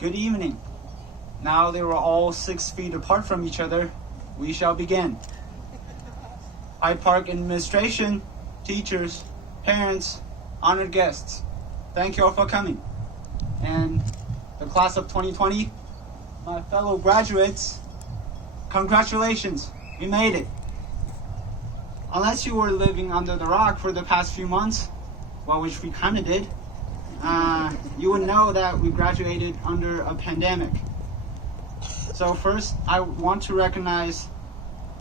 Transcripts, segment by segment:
Good evening. Now they were all 6 feet apart from each other. We shall begin. Hyde Park administration, teachers, parents, honored guests, thank you all for coming. And the class of 2020, my fellow graduates, congratulations, we made it. Unless you were living under the rock for the past few months, well, which we kind of did, you would know that we graduated under a pandemic. So first, I want to recognize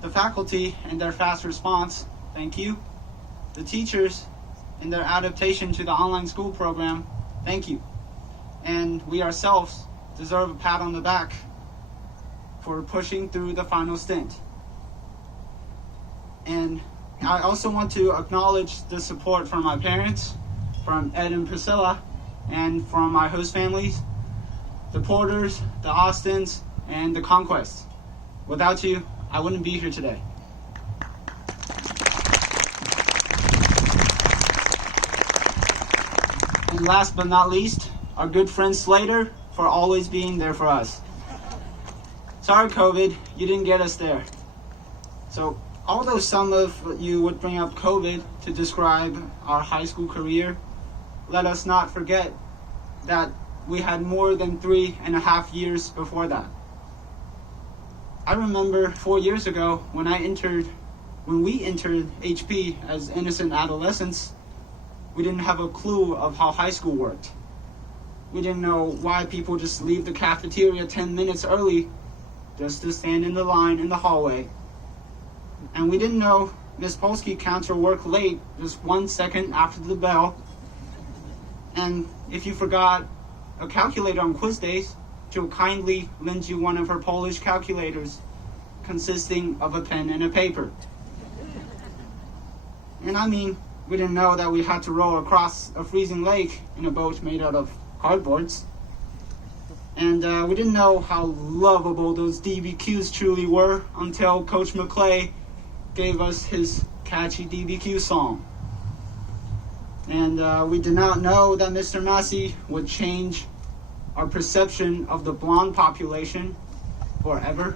the faculty and their fast response. Thank you. The teachers and their adaptation to the online school program. Thank you. And we ourselves deserve a pat on the back for pushing through the final stint. And I also want to acknowledge the support from my parents, from Ed and Priscilla, and from my host families, the Porters, the Austins, and the Conquests. Without you, I wouldn't be here today. And last but not least, our good friend Slater for always being there for us. Sorry, COVID, you didn't get us there. So, although some of you would bring up COVID to describe our high school career, let us not forget that we had more than 3.5 years before that. I remember 4 years ago when we entered HP as innocent adolescents, we didn't have a clue of how high school worked. We didn't know why people just leave the cafeteria 10 minutes early just to stand in the line in the hallway. And we didn't know Miss Polsky counts her work late just 1 second after the bell. And if you forgot a calculator on quiz days, she'll kindly lend you one of her Polish calculators consisting of a pen and a paper. And I mean, we didn't know that we had to row across a freezing lake in a boat made out of cardboards. And we didn't know how lovable those DBQs truly were until Coach McClay gave us his catchy DBQ song. And we did not know that Mr. Massey would change our perception of the blonde population forever.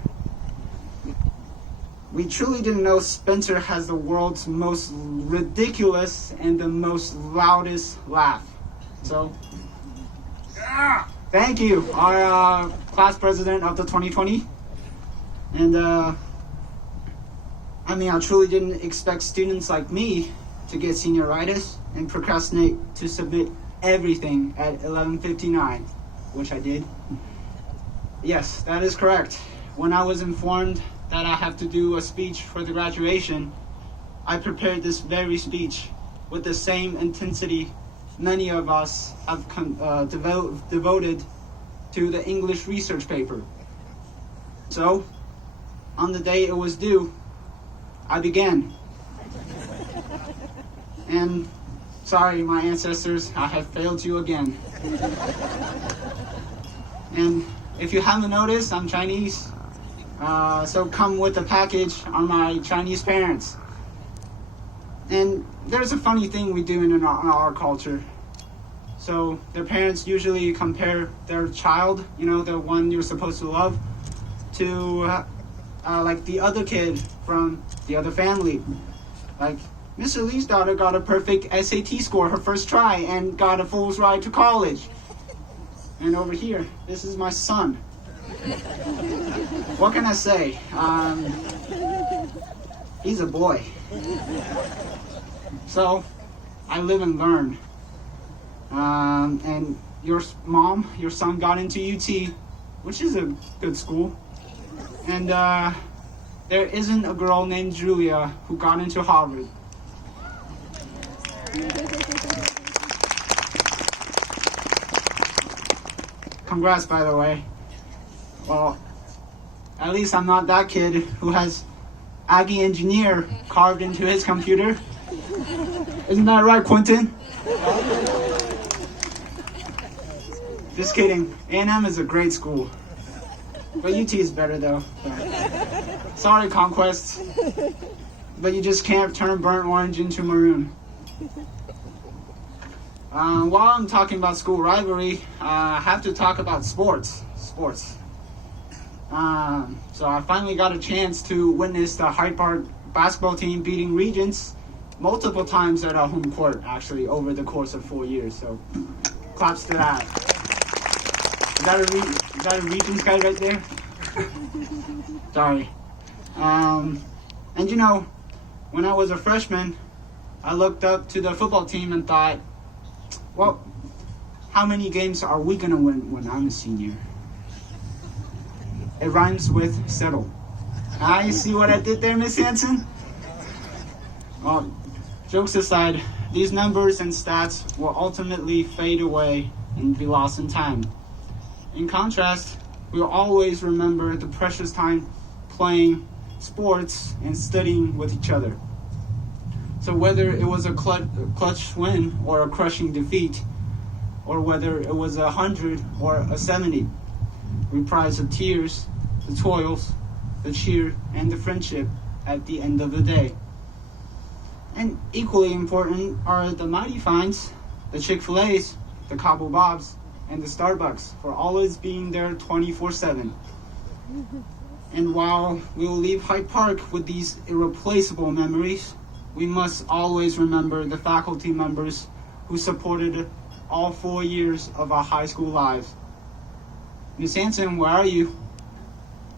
We truly didn't know Spencer has the world's most ridiculous and the most loudest laugh. So, thank you, our class president of the 2020. And I truly didn't expect students like me to get senioritis and procrastinate to submit everything at 11:59, which I did. Yes, that is correct. When I was informed that I have to do a speech for the graduation, I prepared this very speech with the same intensity many of us have devoted to the English research paper. So, on the day it was due, I began. And sorry, my ancestors, I have failed you again. And if you haven't noticed, I'm Chinese. So come with the package on my Chinese parents. And there's a funny thing we do in our culture. So their parents usually compare their child, the one you're supposed to love, to like the other kid from the other family. Like, Mr. Lee's daughter got a perfect SAT score her first try and got a fool's ride to college. And over here, this is my son. What can I say? He's a boy. So, I live and learn. And your son got into UT, which is a good school. And there isn't a girl named Julia who got into Harvard. Congrats, by the way. Well, at least I'm not that kid who has Aggie engineer carved into his computer. Isn't that right, Quentin? Just kidding. A&M is a great school. But UT is better, though. Sorry, Conquest. But you just can't turn burnt orange into maroon. While I'm talking about school rivalry, I have to talk about sports. So I finally got a chance to witness the Hyde Park basketball team beating Regents multiple times at our home court, actually, over the course of 4 years. So claps to that. Is that a Regents guy right there? Sorry. And you know, when I was a freshman, I looked up to the football team and thought, well, how many games are we going to win when I'm a senior? It rhymes with settle. You see what I did there, Miss Hanson? Well, jokes aside, these numbers and stats will ultimately fade away and be lost in time. In contrast, we'll always remember the precious time playing sports and studying with each other. So whether it was a clutch win or a crushing defeat, or whether it was 100 or 70, we prize the tears, the toils, the cheer, and the friendship at the end of the day. And equally important are the mighty finds, the Chick-fil-A's, the Cabo Bob's, and the Starbucks for always being there 24/7. And while we will leave Hyde Park with these irreplaceable memories, we must always remember the faculty members who supported all 4 years of our high school lives. Miss Hanson, where are you?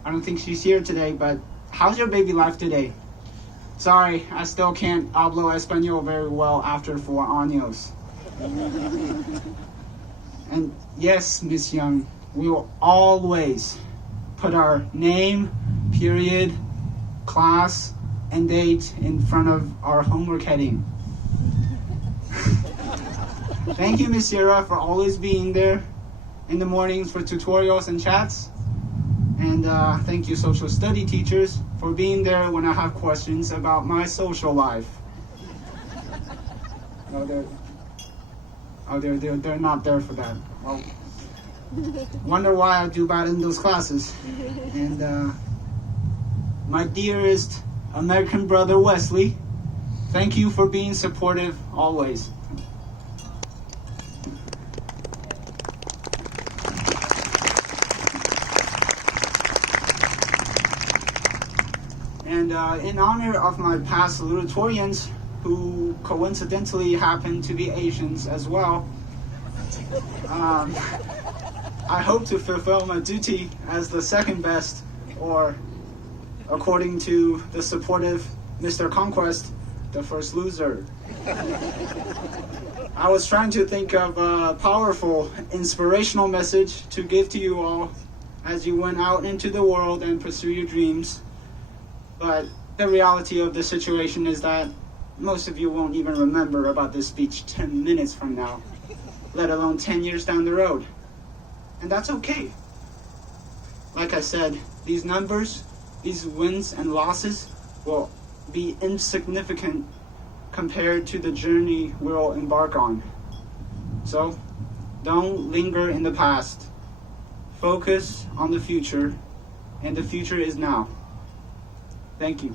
I don't think she's here today, but how's your baby life today? Sorry, I still can't hablo español very well after 4 años. And yes, Miss Young, we will always put our name, period, class, and date in front of our homework heading. Thank you, Miss Sierra, for always being there in the mornings for tutorials and chats. And thank you, social study teachers, for being there when I have questions about my social life. They're not there for that. Well, wonder why I do bad in those classes. And my dearest American brother Wesley, thank you for being supportive always. And in honor of my past salutatorians, who coincidentally happen to be Asians as well, I hope to fulfill my duty as the second best, or according to the supportive Mr. Conquest, the first loser. I was trying to think of a powerful, inspirational message to give to you all as you went out into the world and pursue your dreams. But the reality of the situation is that most of you won't even remember about this speech 10 minutes from now, let alone 10 years down the road. And that's okay. Like I said, these numbers, these wins and losses will be insignificant compared to the journey we'll embark on. So, don't linger in the past. Focus on the future, and the future is now. Thank you.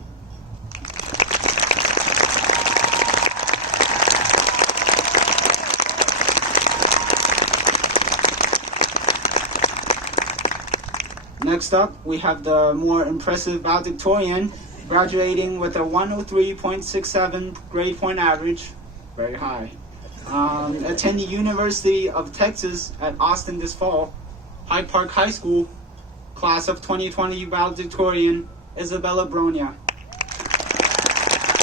Next up, we have the more impressive valedictorian, graduating with a 103.67 grade point average, very high. Attending University of Texas at Austin this fall, Hyde Park High School, class of 2020 valedictorian, Isabella Bronia.